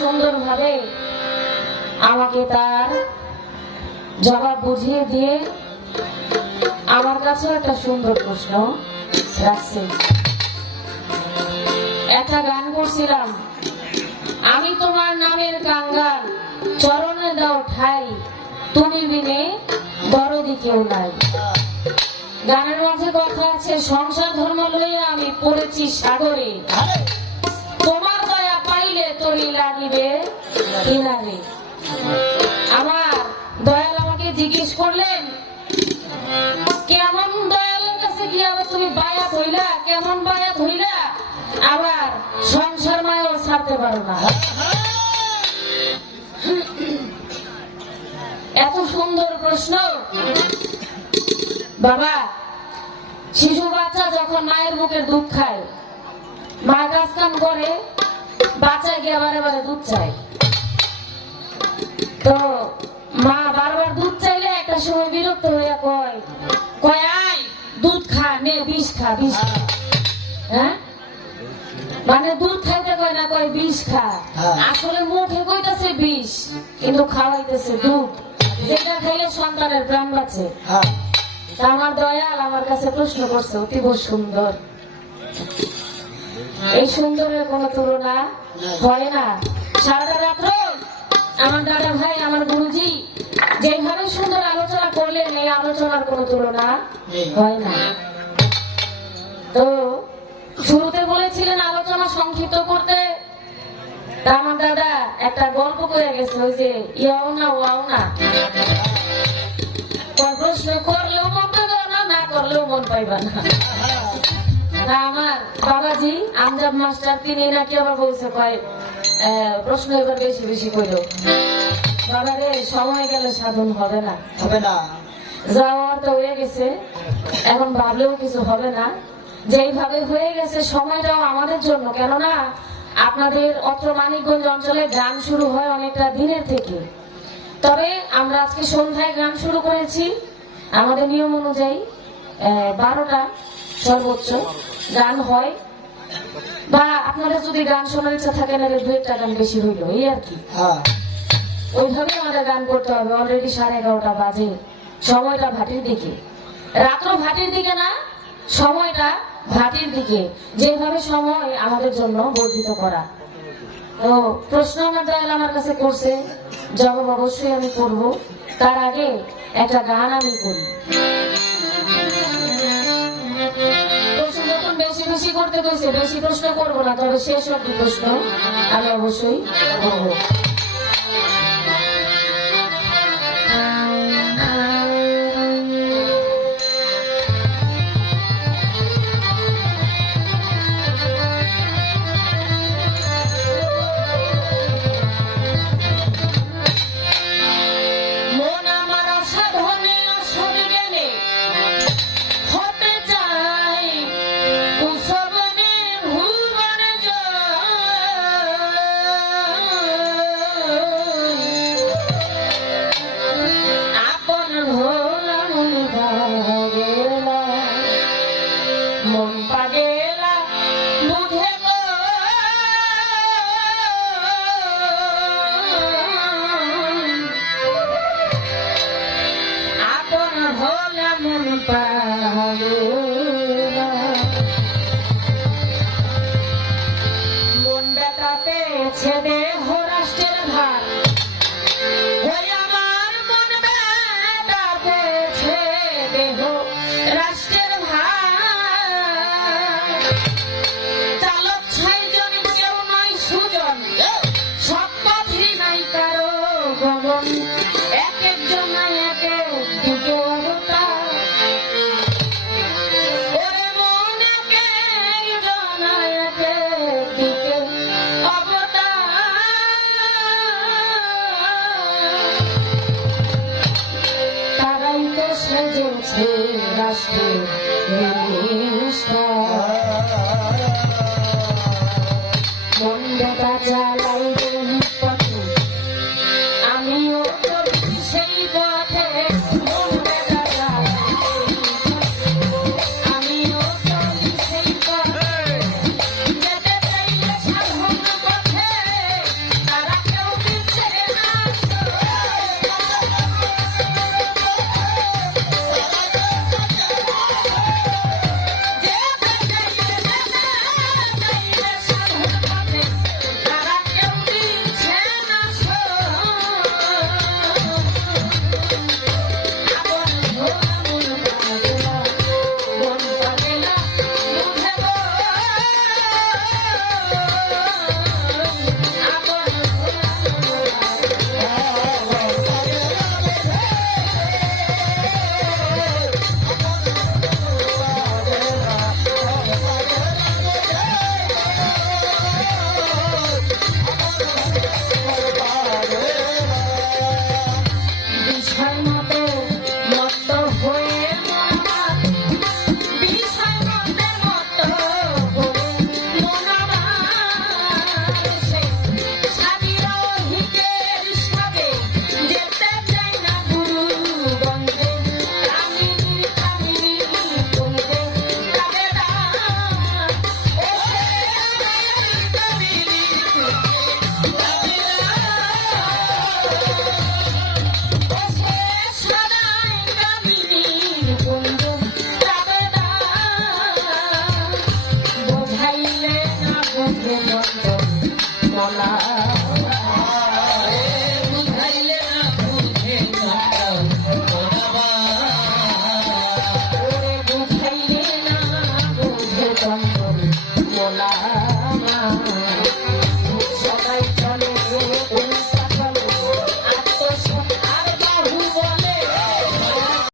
সুন্দরভাবে আমাকে তার জবাব বুঝিয়ে দিয়ে আমার কাছে একটা সুন্দর প্রশ্ন রাখছে। একটা গান করছিলাম, আমি তোমার নামের কাঙ্গাল, চরণে দাও ঠাই, তুমি বিনে দরদি কেউ নাই। গানের মাঝে কথা আছে, সংসার ধর্ম লইয়া আমি পড়েছি সাগরে, তোমার দয়া পাইলে তরি লাগিবে কিনারে। আমার দয়াল আমাকে জিজ্ঞেস করলেন, কেমন দয়ালের কাছে গিয়ে আবার তুমি বায়াত হইলা, কেমন বায়াত হইলা, আবার সংসার মায়াও ছাড়তে পারো না। এত সুন্দর প্রশ্ন। বাবা, শিশু বাচ্চা যখন মায়ের বুকের দুধ খায়, মা কাজ কাম করে, বাচ্চায় গিয়ে বারে বারে দুধ চায়। তো মা বারবার দুধ চাইলে একটা সময় বিরক্ত হইয়া কয় কয় আয় দুধ খা, নে বিষ খা, বিষ খা। হ্যাঁ, মানে দুধ খাইতে কয় না, কয় বিষ খা। আসলে মুখে কইতেছে বিষ, কিন্তু খাওয়াইতেছে দুধ, যেটা খাইলে সন্তানের প্রাণ বাঁচে। আমার দয়াল আমার কাছে প্রশ্ন করছে, অতীব সুন্দর। এই সুন্দরের কোন তুলনা হয় না। সারাটা রাত্র আমার দাদা ভাই, আমার গুরুজি যেভাবে সুন্দর আলোচনা করলেন, এই আলোচনার কোন তুলনা হয় না। তো শুরুতে বলেছিলেন আলোচনা সংক্ষিপ্ত করতে, তা আমার দাদা একটা গল্প করে গেছে, ওই যে ইয়াও না ওয়াও না, প্রশ্ন করলেও মন পাইবা না, না করলেও মন পাইবা না। আমার বাবাজি আমজাদ মাস্টার, তিনি নাকি আবার বলছে, কয় প্রশ্ন এবার বেশি বেশি করলো। বাবা রে, সময় গেলে সাধন হবে না, হবে না, যাওয়ার তো হয়ে গেছে, এখন ভাবলেও কিছু হবে না। যেইভাবে হয়ে গেছে সময়টাও আমাদের জন্য, কেননা আপনাদের অত্র মানিকগঞ্জ অঞ্চলে গান শুরু হয় অনেকটা দিনের থেকে। তবে আমরা আজকে সন্ধ্যায় গান শুরু করেছি, আমাদের নিয়ম অনুযায়ী 12টা সর্বোচ্চ গান হয়, বা আপনাদের যদি গান শোনার ইচ্ছা থাকে নাহলে 2-1টা গান বেশি হইলো, এই আর কি। ওইভাবে আমাদের গান করতে হবে। অলরেডি 11:30 বাজে, সময়টা ভাটির দিকে, রাত্র ভাটির দিকে না, সময়টা ভাটির দিকে, যেভাবে সময় আমাদের জন্য বর্ধিত করা। তো প্রশ্ন আমার দয়াল আমার কাছে করছে, জবাব অবশ্যই আমি করব। তার আগে একটা গান আমি করি। প্রশ্ন যখন বেশি বেশি করতে গেছে, বেশি প্রশ্ন করবো না, তবে শেষ অব্দি প্রশ্ন আমি অবশ্যই করবো। না